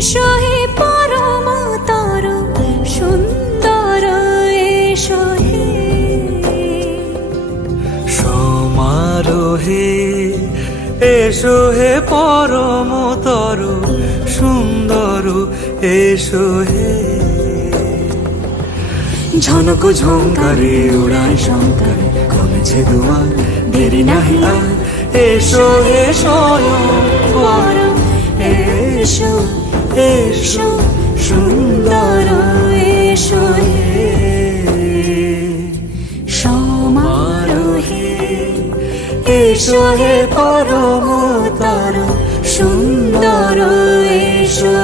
এসো হে পরমতর সুন্দর এসো হে সমারোহে এসো হে পরমতর সুন্দর এসো হে ঝনক ঝঙ্কারে উড়ায় শঙ্কারে খুলেছে দুয়ার দেরি নাহি আর এসো হে স্বয়ংবর এসো এসো সুন্দর এসো হে সমারোহে এসো হে পরমতর সুন্দর এসো